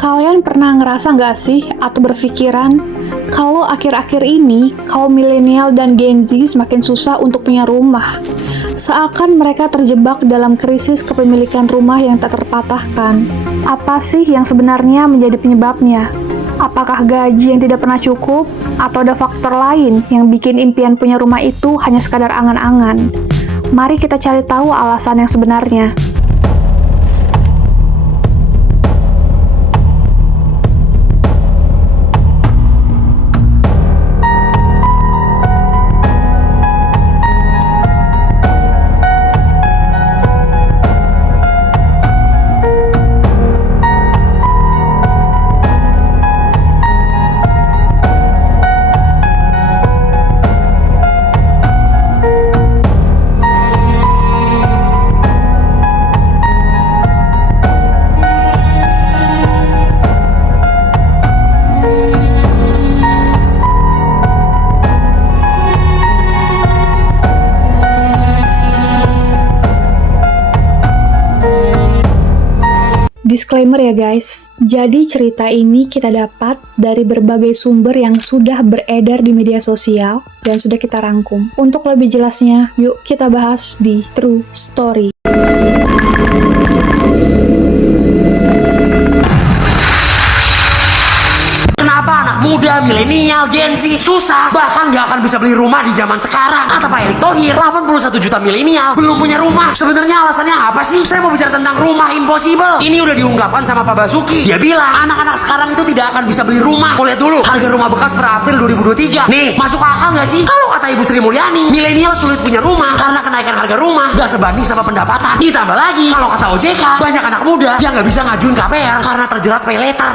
Kalian pernah ngerasa nggak sih atau berpikiran kalau akhir-akhir ini kaum milenial dan Gen Z semakin susah untuk punya rumah? Seakan mereka terjebak dalam krisis kepemilikan rumah yang tak terpatahkan. Apa sih yang sebenarnya menjadi penyebabnya? Apakah gaji yang tidak pernah cukup? Atau ada faktor lain yang bikin impian punya rumah itu hanya sekadar angan-angan? Mari kita cari tahu alasan yang sebenarnya. Disclaimer ya guys, jadi cerita ini kita dapat dari berbagai sumber yang sudah beredar di media sosial dan sudah kita rangkum. Untuk lebih jelasnya, yuk kita bahas di True Story. Muda, milenial, Gen Z susah, bahkan gak akan bisa beli rumah di zaman sekarang. Kata Pak Erick Thohir, 81 juta milenial belum punya rumah. Sebenarnya alasannya apa sih? Saya mau bicara tentang rumah impossible. Ini udah diungkapkan sama Pak Basuki. Dia bilang anak-anak sekarang itu tidak akan bisa beli rumah. Mau lihat dulu harga rumah bekas per April 2023. Nih, masuk akal gak sih? Kalau kata Ibu Sri Mulyani, milenial sulit punya rumah karena kenaikan harga rumah gak sebanding sama pendapatan. Ditambah lagi, kalau kata OJK, banyak anak muda yang gak bisa ngajuin KPR karena terjerat pay letter.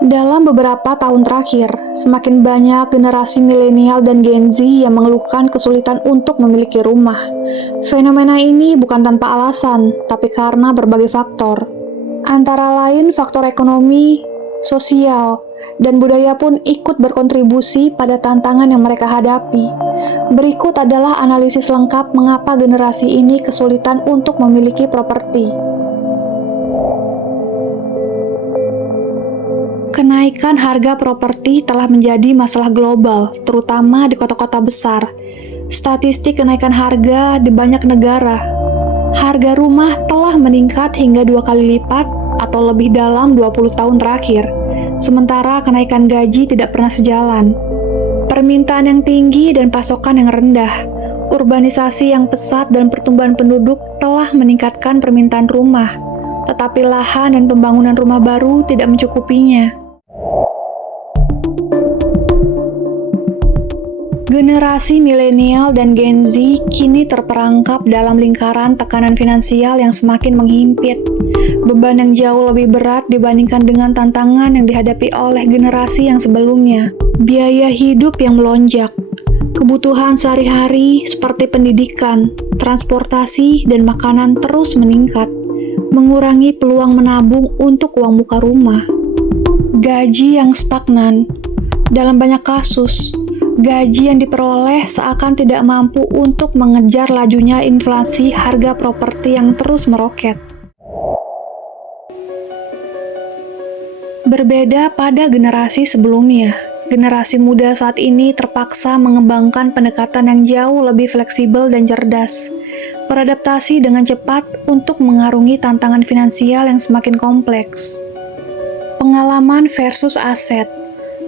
Dalam beberapa tahun terakhir, semakin banyak generasi milenial dan Gen Z yang mengeluhkan kesulitan untuk memiliki rumah. Fenomena ini bukan tanpa alasan, tapi karena berbagai faktor. Antara lain faktor ekonomi, sosial, dan budaya pun ikut berkontribusi pada tantangan yang mereka hadapi. Berikut adalah analisis lengkap mengapa generasi ini kesulitan untuk memiliki properti. Kenaikan harga properti telah menjadi masalah global, terutama di kota-kota besar. Statistik kenaikan harga di banyak negara. Harga rumah telah meningkat hingga 2 kali lipat atau lebih dalam 20 tahun terakhir. Sementara kenaikan gaji tidak pernah sejalan. Permintaan yang tinggi dan pasokan yang rendah. Urbanisasi yang pesat dan pertumbuhan penduduk telah meningkatkan permintaan rumah. Tetapi lahan dan pembangunan rumah baru tidak mencukupinya. Generasi milenial dan Gen Z kini terperangkap dalam lingkaran tekanan finansial yang semakin menghimpit. Beban yang jauh lebih berat dibandingkan dengan tantangan yang dihadapi oleh generasi yang sebelumnya. Biaya hidup yang melonjak. Kebutuhan sehari-hari seperti pendidikan, transportasi, dan makanan terus meningkat, mengurangi peluang menabung untuk uang muka rumah. Gaji yang stagnan. Dalam banyak kasus, gaji yang diperoleh seakan tidak mampu untuk mengejar lajunya inflasi harga properti yang terus meroket. Berbeda pada generasi sebelumnya, generasi muda saat ini terpaksa mengembangkan pendekatan yang jauh lebih fleksibel dan cerdas, beradaptasi dengan cepat untuk mengarungi tantangan finansial yang semakin kompleks. Pengalaman versus aset.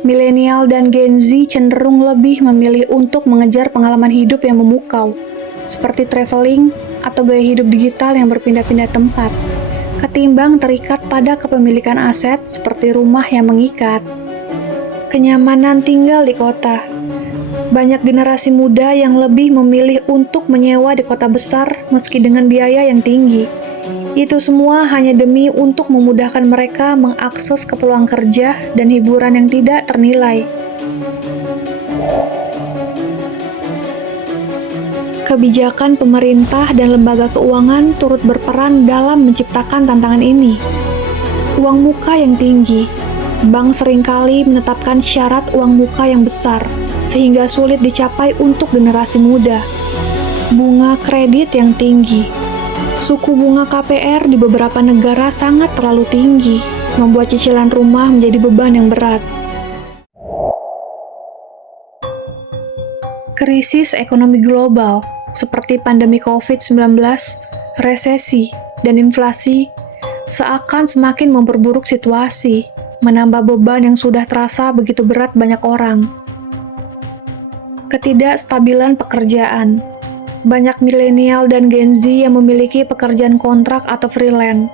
Milenial dan Gen Z cenderung lebih memilih untuk mengejar pengalaman hidup yang memukau, seperti traveling atau gaya hidup digital yang berpindah-pindah tempat, ketimbang terikat pada kepemilikan aset seperti rumah yang mengikat. Kenyamanan tinggal di kota. Banyak generasi muda yang lebih memilih untuk menyewa di kota besar meski dengan biaya yang tinggi. Itu semua hanya demi untuk memudahkan mereka mengakses ke peluang kerja dan hiburan yang tidak ternilai. Kebijakan pemerintah dan lembaga keuangan turut berperan dalam menciptakan tantangan ini. Uang muka yang tinggi. Bank seringkali menetapkan syarat uang muka yang besar, sehingga sulit dicapai untuk generasi muda. Bunga kredit yang tinggi. Suku bunga KPR di beberapa negara sangat terlalu tinggi, membuat cicilan rumah menjadi beban yang berat. Krisis ekonomi global seperti pandemi COVID-19, resesi, dan inflasi seakan semakin memperburuk situasi, menambah beban yang sudah terasa begitu berat banyak orang. Ketidakstabilan pekerjaan. Banyak milenial dan Gen Z yang memiliki pekerjaan kontrak atau freelance,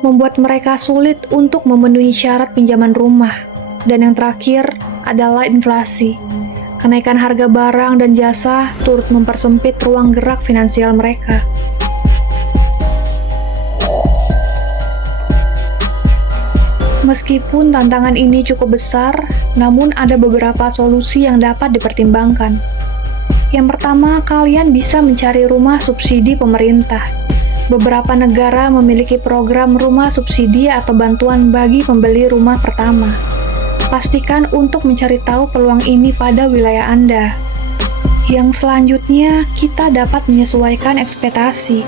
membuat mereka sulit untuk memenuhi syarat pinjaman rumah. Dan yang terakhir adalah inflasi. Kenaikan harga barang dan jasa turut mempersempit ruang gerak finansial mereka. Meskipun tantangan ini cukup besar, namun ada beberapa solusi yang dapat dipertimbangkan. Yang pertama, kalian bisa mencari rumah subsidi pemerintah. Beberapa negara memiliki program rumah subsidi atau bantuan bagi pembeli rumah pertama. Pastikan untuk mencari tahu peluang ini pada wilayah Anda. Yang selanjutnya, kita dapat menyesuaikan ekspektasi.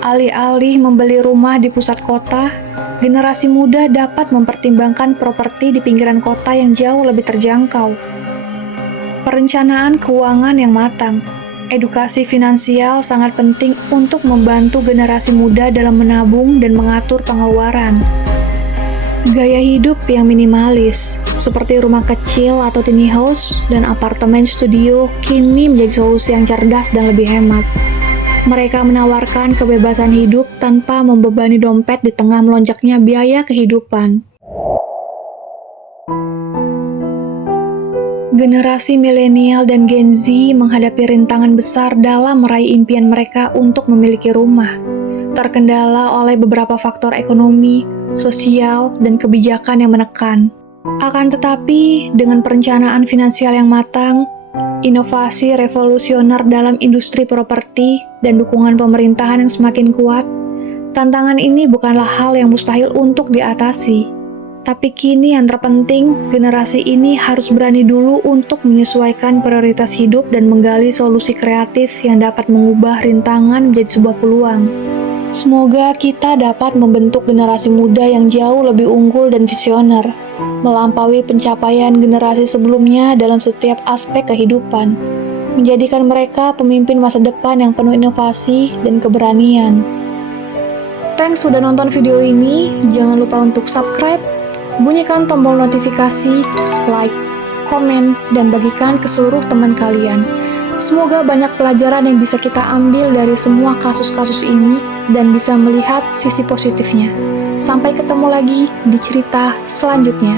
Alih-alih membeli rumah di pusat kota, generasi muda dapat mempertimbangkan properti di pinggiran kota yang jauh lebih terjangkau. Perencanaan keuangan yang matang. Edukasi finansial sangat penting untuk membantu generasi muda dalam menabung dan mengatur pengeluaran. Gaya hidup yang minimalis, seperti rumah kecil atau tiny house dan apartemen studio, kini menjadi solusi yang cerdas dan lebih hemat. Mereka menawarkan kebebasan hidup tanpa membebani dompet di tengah melonjaknya biaya kehidupan. Generasi milenial dan Gen Z menghadapi rintangan besar dalam meraih impian mereka untuk memiliki rumah, terkendala oleh beberapa faktor ekonomi, sosial, dan kebijakan yang menekan. Akan tetapi, dengan perencanaan finansial yang matang, inovasi revolusioner dalam industri properti, dan dukungan pemerintahan yang semakin kuat, tantangan ini bukanlah hal yang mustahil untuk diatasi. Tapi kini yang terpenting, generasi ini harus berani dulu untuk menyesuaikan prioritas hidup dan menggali solusi kreatif yang dapat mengubah rintangan menjadi sebuah peluang. Semoga kita dapat membentuk generasi muda yang jauh lebih unggul dan visioner, melampaui pencapaian generasi sebelumnya dalam setiap aspek kehidupan, menjadikan mereka pemimpin masa depan yang penuh inovasi dan keberanian. Thanks sudah nonton video ini, jangan lupa untuk subscribe, bunyikan tombol notifikasi, like, komen, dan bagikan ke seluruh teman kalian. Semoga banyak pelajaran yang bisa kita ambil dari semua kasus-kasus ini dan bisa melihat sisi positifnya. Sampai ketemu lagi di cerita selanjutnya.